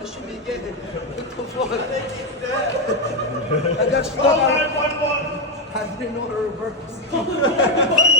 I should be getting. What the fuck? I got stuck. I didn't know how to reverse.